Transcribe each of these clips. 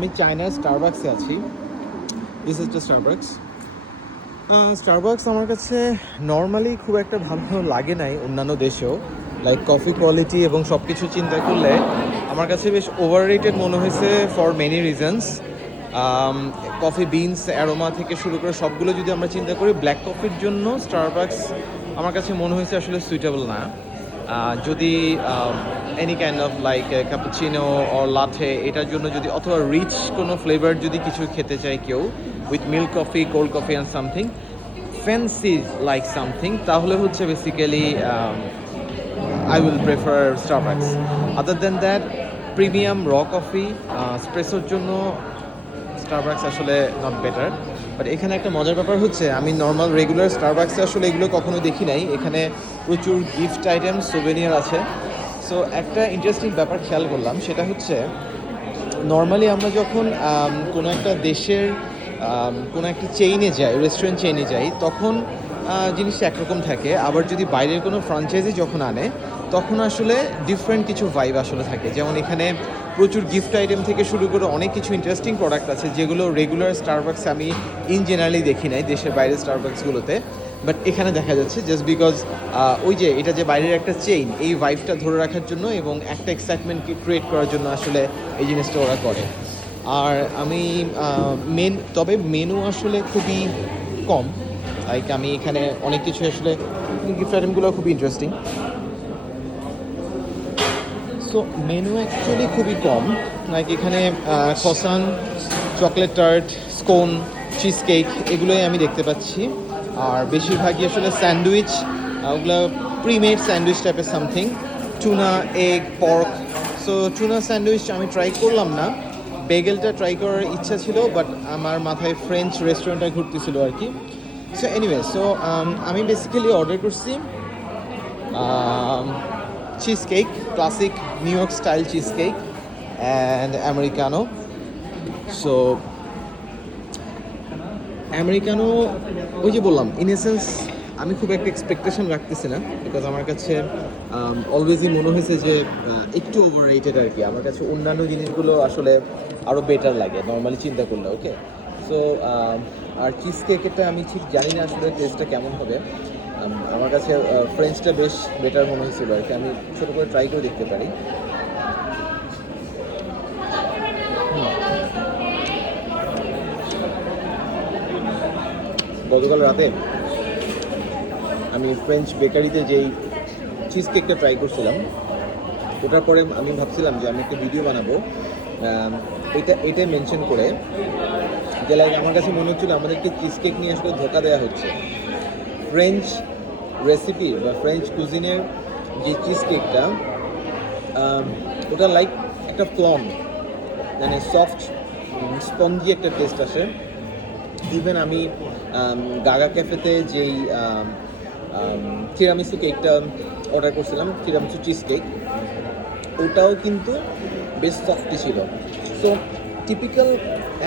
আমি চায়নার স্টারবাক্সে আছি। This is the Starbucks. Starbucks আমার কাছে নর্মালি খুব একটা ভালো লাগে নাই অন্যান্য দেশেও, লাইক কফি কোয়ালিটি এবং সব কিছু চিন্তা করলে আমার কাছে বেশ ওভাররেটেড মনে হয়েছে for many reasons. Coffee beans aroma থেকে শুরু করে সবগুলো যদি আমরা চিন্তা করি, ব্ল্যাক কফির জন্য স্টারবাক্স আমার কাছে মনে হয়েছে আসলে সুইটেবল না। যদি any kind of like cappuccino or latte এটার জন্য যদি, অথবা রিচ কোনো ফ্লেভার যদি কিছু খেতে চায় কেউ with milk coffee, cold coffee and something fancy like something, তাহলে হচ্ছে basically I will prefer Starbucks. Other than that, premium র কফি স্প্রেসোর জন্য স্টারবাক্স আসলে নট বেটার। বাট এখানে একটা মজার ব্যাপার হচ্ছে, আমি নর্মাল রেগুলার স্টারবাক্সে আসলে এগুলো কখনো দেখি নাই। এখানে প্রচুর গিফট আইটেম, সোভেনিয়ার আছে। সো একটা ইন্টারেস্টিং ব্যাপার খেয়াল করলাম, সেটা হচ্ছে নর্মালি আমরা যখন কোনো একটা দেশের কোনো একটা চেইনে যাই, রেস্টুরেন্ট চেইনে যাই, তখন জিনিসটা একরকম থাকে। আবার যদি বাইরের কোনো ফ্র্যাঞ্চাইজি যখন আনে, তখন আসলে ডিফারেন্ট কিছু ভাইব আসলে থাকে। যেমন এখানে প্রচুর গিফট আইটেম থেকে শুরু করে অনেক কিছু ইন্টারেস্টিং প্রোডাক্ট আছে, যেগুলো রেগুলার স্টারবাক্স আমি ইন জেনারেলি দেখি নাই দেশের বাইরের স্টারবাক্সগুলোতে। বাট এখানে দেখা যাচ্ছে জাস্ট বিকজ ওই যে এটা যে বাইরের একটা চেইন, এই ভাইবটা ধরে রাখার জন্য এবং একটা এক্সাইটমেন্ট ক্রিয়েট করার জন্য আসলে এই জিনিসটা ওরা করে। আর আমি তবে মেনু আসলে খুবই কম। লাইক আমি এখানে অনেক কিছু আসলে গিফট আইটেমগুলো খুবই ইন্টারেস্টিং। সো মেনু অ্যাকচুয়ালি খুবই কম। লাইক এখানে খসান, চকলেট টার্ট, স্কোন, চিজ কেক এগুলোই আমি দেখতে পাচ্ছি। আর বেশিরভাগই আসলে স্যান্ডউইচ, ওগুলো প্রিমেড স্যান্ডউইচ টাইপের something, tuna, egg, pork. So tuna sandwich আমি ট্রাই করলাম না। বেগেলটা ট্রাই করার ইচ্ছা ছিল, বাট আমার মাথায় ফ্রেঞ্চ রেস্টুরেন্টটা ঘুরতেছিল আর কি। সো এনিওয়ে, আমি বেসিক্যালি অর্ডার করছি cheese cake, classic new York style cheese cake and Americano. So Americano, ওই যে বললাম, ইন এসেন্স আমি খুব একটা এক্সপেকটেশন রাখতেছি না, বিকজ আমার কাছে অলওয়েজই মনে হয়েছে যে একটু ওভার রেটেড আর কি। আমার কাছে অন্যান্য জিনিসগুলো আসলে আরও বেটার লাগে নর্মালি চিন্তা করলে। ওকে, সো আর চিজ কেকেরটা আমি ঠিক জানি না আসলে টেস্টটা কেমন হবে। আমার কাছে ফ্রেঞ্চটা বেশ বেটার মনে হয়েছিল আর কি। আমি ছোটো করে ট্রাই করে দেখতে পারি। গতকাল রাতে আমি ফ্রেঞ্চ বেকারিতে যেই চিজ কেকটা ট্রাই করছিলাম, ওটার পরে আমি ভাবছিলাম যে আমি একটা ভিডিও বানাবো এটাই মেনশন করে, যে লাইক আমার কাছে মনে হচ্ছিলো আমাদেরকে চিজ কেক নিয়ে আসলে ধোকা দেওয়া হচ্ছে। ফ্রেঞ্চ রেসিপির বা ফ্রেঞ্চ কুজিনের যে চিজ কেকটা, ওটা লাইক একটা প্লম, মানে সফট স্পঞ্জি একটা টেস্ট আসে। ইভেন আমি গাগা ক্যাফেতে যেই তিরামিসু কেকটা অর্ডার করছিলাম, তিরামিসু চিজ কেক, ওটাও কিন্তু বেশ সফটই ছিল। সো টিপিক্যাল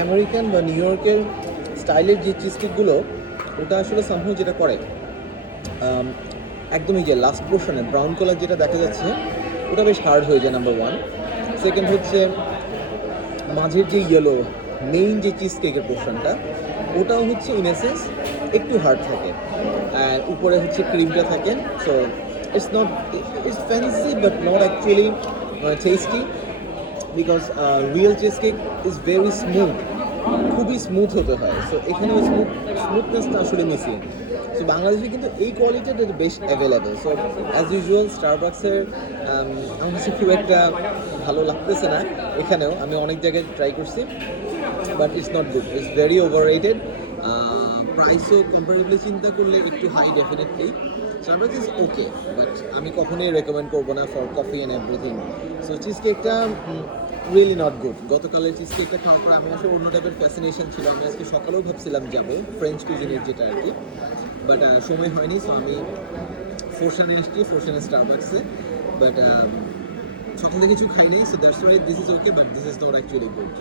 আমেরিকান বা নিউ ইয়র্কের স্টাইলের যে চিজ কেকগুলো, ওটা আসলে সামহাও যেটা করে, একদমই যে লাস্ট পোর্শনে ব্রাউন কালার যেটা দেখা যাচ্ছে, ওটা বেশ হার্ড হয়ে যায়, নাম্বার ওয়ান। সেকেন্ড হচ্ছে মাঝের যে ইয়েলো মেইন যে চিজ কেকের পোর্শনটা, ওটাও হচ্ছে ইন এসেন্স একটু হার্ড থাকে। আর উপরে হচ্ছে ক্রিমটা থাকে। So it's fancy but not actually tasty, because real cheese cake is very smooth, খুবই স্মুথ হতে হয়। সো এখানে স্মুথনেসটা আসলে মিসিং। সো বাংলাদেশে কিন্তু এই কোয়ালিটিটা বেশ অ্যাভেলেবেল। সো অ্যাজ ইউজুয়াল স্টারবাক্সের আমার কাছে খুব একটা ভালো লাগতেছে না। এখানেও আমি অনেক জায়গায় ট্রাই করছি, but it's not good, it's very overrated. প্রাইসও কম্পারেটিভলি চিন্তা করলে একটু high definitely. Starbucks is okay, but আমি কখনোই রেকমেন্ড করবো না for coffee and everything. So cheese কেকটা রিয়েলি নট গুড। গতকালের চিজ কেকটা খাওয়ার পর আমি আসলে অন্য টাইপের ফ্যাসিনেশন ছিল। আমি আজকে সকালেও ভাবছিলাম যাবো ফ্রেঞ্চ কুজিনের যেটা আর কি, বাট সময় হয়নি। সো আমি ফোরশানে এসেছি, ফোরশানে স্টারবাক্সে, বাট সকাল থেকে কিছু খাই নাই। So that's why this is okay, but this is not actually good.